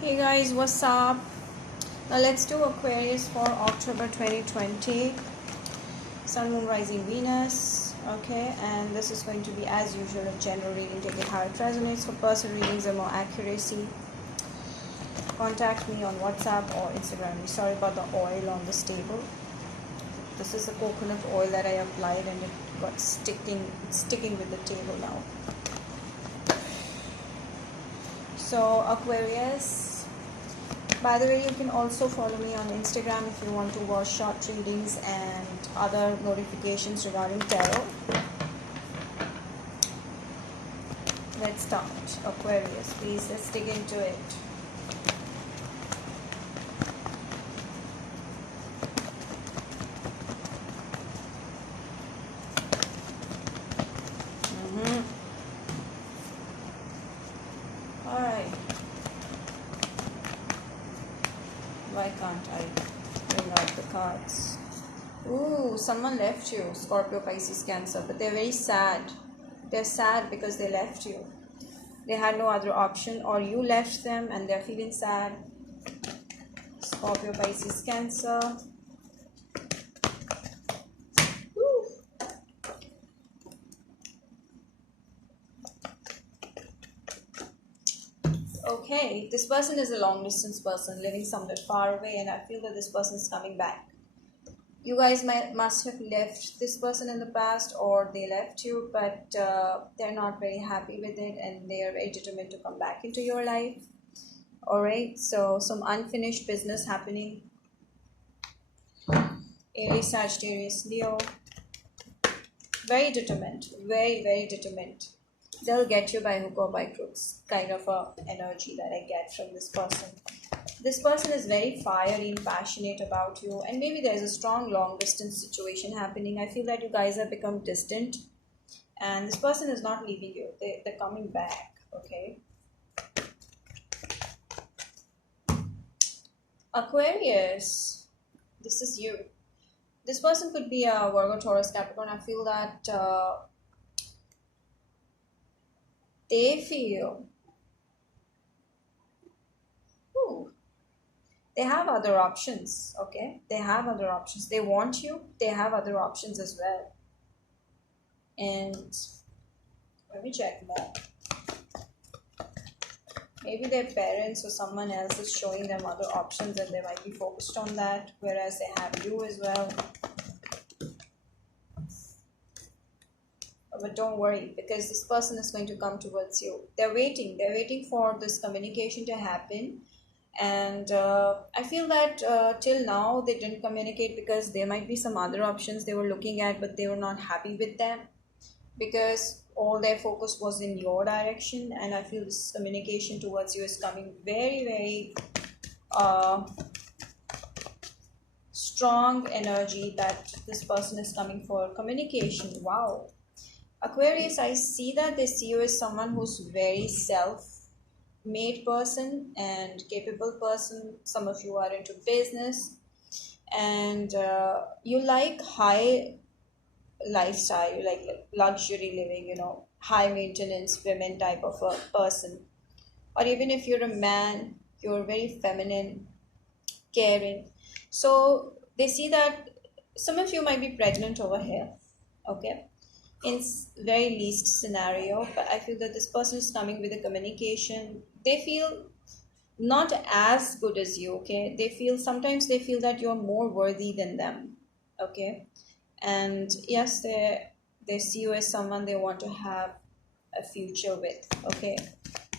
Hey guys, what's up? Now let's do Aquarius for October 2020. Sun, Moon, Rising, Venus. Okay, and this is going to be as usual a general reading. Take it how it resonates. For personal readings and more accuracy, contact me on WhatsApp or Instagram. Sorry about the oil on this table. This is the coconut oil that I applied and it got sticking with the table now. So Aquarius, by the way, you can also follow me on Instagram if you want to watch short readings and other notifications regarding tarot. Let's start. Aquarius, please, let's dig into it. Alright. Why can't I bring out the cards? Ooh, someone left you, Scorpio, Pisces, Cancer, but they're very sad. They're sad because they left you. They had no other option, or you left them and they're feeling sad. Scorpio, Pisces, Cancer. Woo. Okay, this person is a long distance person living somewhere far away, and I feel that this person is coming back. You guys must have left this person in the past, or they left you, but they're not very happy with it and they are very determined to come back into your life. Alright, so some unfinished business happening. Aries, Sagittarius, Leo. Very determined, very, very determined. They'll get you by hook or by crooks, kind of a energy that I get from this person. This person is very fiery and passionate about you, and maybe there's a strong long distance situation happening. I feel that you guys have become distant and this person is not leaving you. They're coming back. Okay, Aquarius, this is you. This person could be a Virgo, Taurus, Capricorn. I feel that they feel they have other options. Okay, they have other options. They want you, they have other options as well. And let me check more. Maybe their parents or someone else is showing them other options and they might be focused on that, whereas they have you as well. But don't worry, because this person is going to come towards you. They're waiting for this communication to happen. And I feel that till now they didn't communicate because there might be some other options they were looking at, but they were not happy with them because all their focus was in your direction. And I feel this communication towards you is coming very, very strong energy that this person is coming for communication. Wow. Aquarius, I see that they see you as someone who's very self-made person and capable person. Some of you are into business and you like high lifestyle, you like luxury living, high maintenance women type of a person. Or even if you're a man, you're very feminine, caring. So they see that some of you might be pregnant over here. Okay, in very least scenario, but I feel that this person is coming with a communication. They feel not as good as you. Okay, sometimes they feel that you're more worthy than them. Okay, and yes, they see you as someone they want to have a future with. Okay,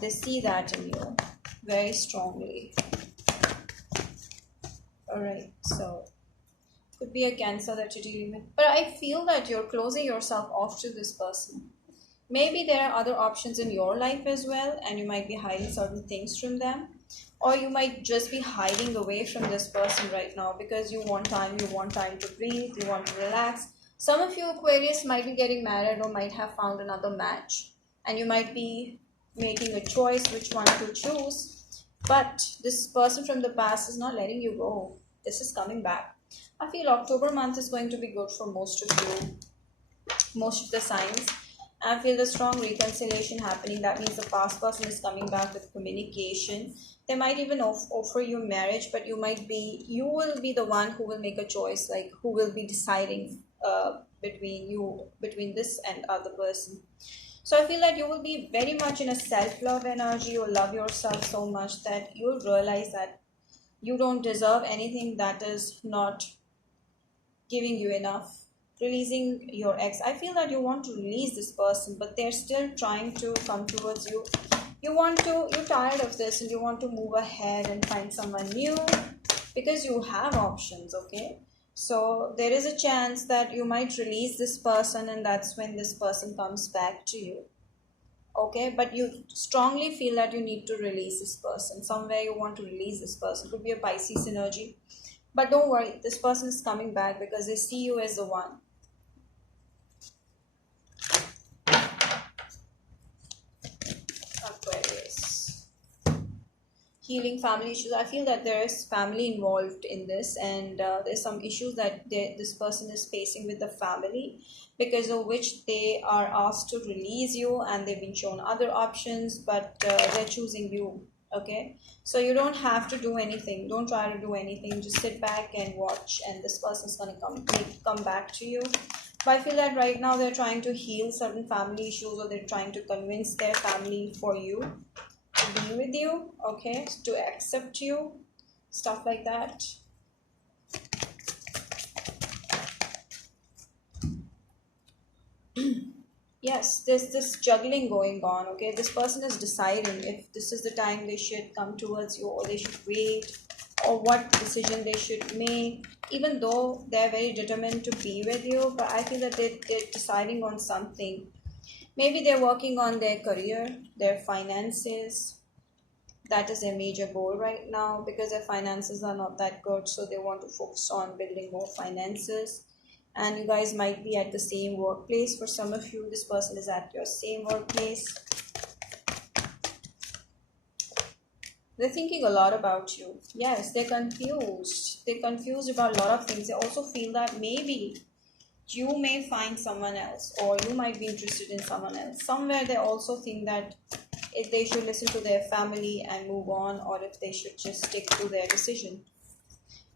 they see that in you very strongly. All right, so could be a Cancer that you're dealing with, but I feel that you're closing yourself off to this person. Maybe there are other options in your life as well, and you might be hiding certain things from them, or you might just be hiding away from this person right now because you want time to breathe, you want to relax. Some of you Aquarius might be getting married or might have found another match, and you might be making a choice which one to choose, but this person from the past is not letting you go. This is coming back. I feel October month is going to be good for most of you, most of the signs. I feel the strong reconciliation happening. That means the past person is coming back with communication. They might even offer you marriage, but you will be the one who will make a choice, like who will be deciding between this and other person. So I feel that you will be very much in a self-love energy. You'll love yourself so much that you'll realize that you don't deserve anything that is not giving you enough. Releasing your ex, I feel that you want to release this person, but they're still trying to come towards you. You're tired of this and you want to move ahead and find someone new because you have options, okay? So there is a chance that you might release this person, and that's when this person comes back to you, okay? But you strongly feel that you need to release this person. Somewhere you want to release this person. Could be a Pisces energy, but don't worry, this person is coming back because they see you as the one. Aquarius. Healing family issues. I feel that there is family involved in this, and there's some issues that this person is facing with the family, because of which they are asked to release you, and they've been shown other options, but they're choosing you. Okay, so you don't have to do anything. Don't try to do anything. Just sit back and watch, and this person's gonna come back to you. But I feel that right now they're trying to heal certain family issues, or they're trying to convince their family for you to be with you, okay, to accept you, stuff like that. Yes, there's this juggling going on, okay? This person is deciding if this is the time they should come towards you, or they should wait, or what decision they should make, even though they're very determined to be with you. But I feel that they're deciding on something. Maybe they're working on their career, their finances. That is a major goal right now, because their finances are not that good, so they want to focus on building more finances. And you guys might be at the same workplace. For some of you, this person is at your same workplace. They're thinking a lot about you. Yes, they're confused. They're confused about a lot of things. They also feel that maybe you may find someone else, or you might be interested in someone else. Somewhere they also think that if they should listen to their family and move on, or if they should just stick to their decision.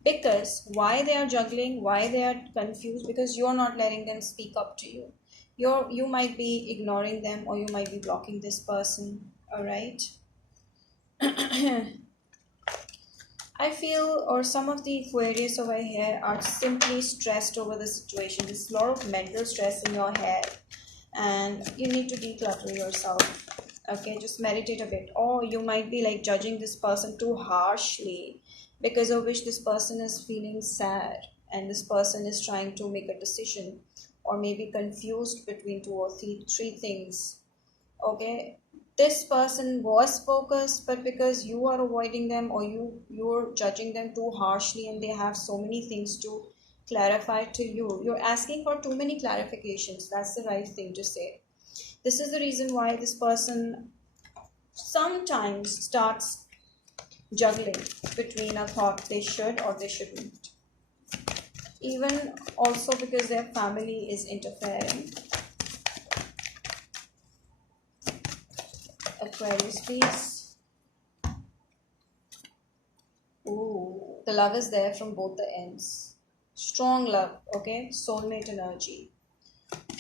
Because why they are juggling, why they are confused, because you're not letting them speak up to you. You might be ignoring them, or you might be blocking this person. All right. I feel, or some of the Aquarius over here are simply stressed over the situation. There's a lot of mental stress in your head, and you need to declutter yourself. Okay, just meditate a bit. Or you might be like judging this person too harshly, because of which this person is feeling sad, and this person is trying to make a decision, or maybe confused between two or three things. Okay, this person was focused, but because you are avoiding them, or you're judging them too harshly, and they have so many things to clarify to you, you're asking for too many clarifications. That's the right thing to say. This is the reason why this person sometimes starts juggling between a thought they should or they shouldn't. Even also because their family is interfering. Aquarius, please. Ooh, the love is there from both the ends. Strong love, okay? Soulmate energy.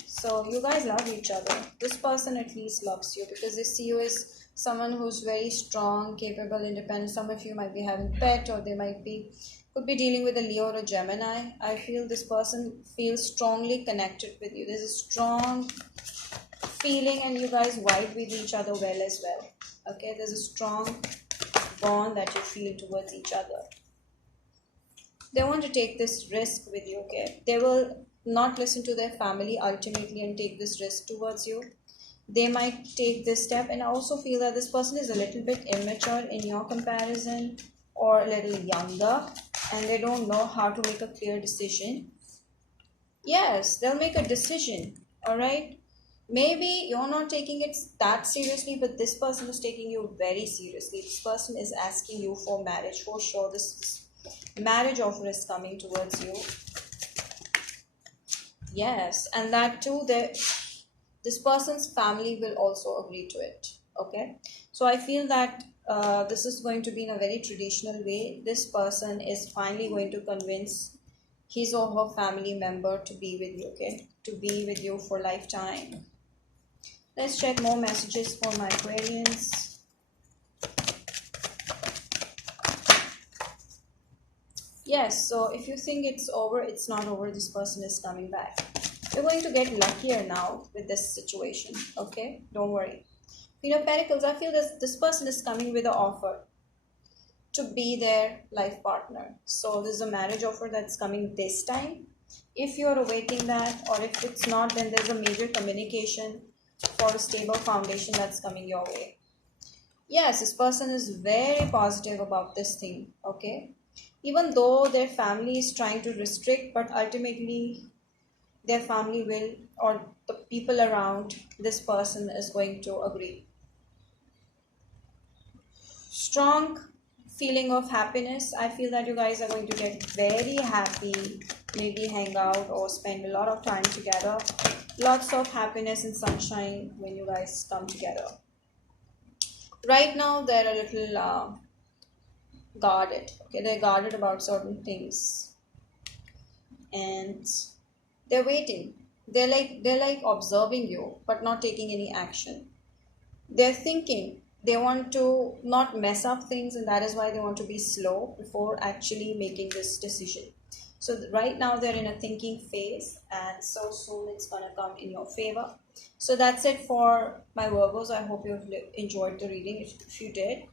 So you guys love each other. This person at least loves you, because they see you as someone who's very strong, capable, independent. Some of you might be having pet, or they could be dealing with a Leo or a Gemini. I feel this person feels strongly connected with you. There's a strong feeling, and you guys vibe with each other well as well. Okay, there's a strong bond that you feel towards each other. They want to take this risk with you, okay? They will not listen to their family ultimately and take this risk towards you. They might take this step, and I also feel that this person is a little bit immature in your comparison, or a little younger, and they don't know how to make a clear decision. Yes, they'll make a decision, all right? Maybe you're not taking it that seriously, but this person is taking you very seriously. This person is asking you for marriage for sure. This marriage offer is coming towards you. Yes, and that too, this person's family will also agree to it. Okay, so I feel that This is going to be in a very traditional way. This person is finally going to convince his or her family member to be with you, okay? To be with you for lifetime. Let's check more messages for my Aquarians. Yes, so if you think it's over, it's not over. This person is coming back. You're going to get luckier now with this situation, okay? Don't worry. Queen of Pentacles, I feel this person is coming with an offer to be their life partner. So this is a marriage offer that's coming this time. If you're awaiting that, or if it's not, then there's a major communication for a stable foundation that's coming your way. Yes, this person is very positive about this thing, okay? Even though their family is trying to restrict, but ultimately their family will, or the people around this person is going to agree. Strong feeling of happiness. I feel that you guys are going to get very happy, maybe hang out or spend a lot of time together. Lots of happiness and sunshine when you guys come together. Right now they're a little guarded, okay? They're guarded about certain things, and they're waiting. They're like observing you but not taking any action. They're thinking, they want to not mess up things, and that is why they want to be slow before actually making this decision. So right now they're in a thinking phase, and so soon it's gonna come in your favor. So that's it for my Virgos. I hope you've enjoyed the reading. If you did,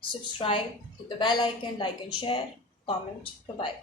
subscribe, hit the bell icon, like and share, comment. Bye bye.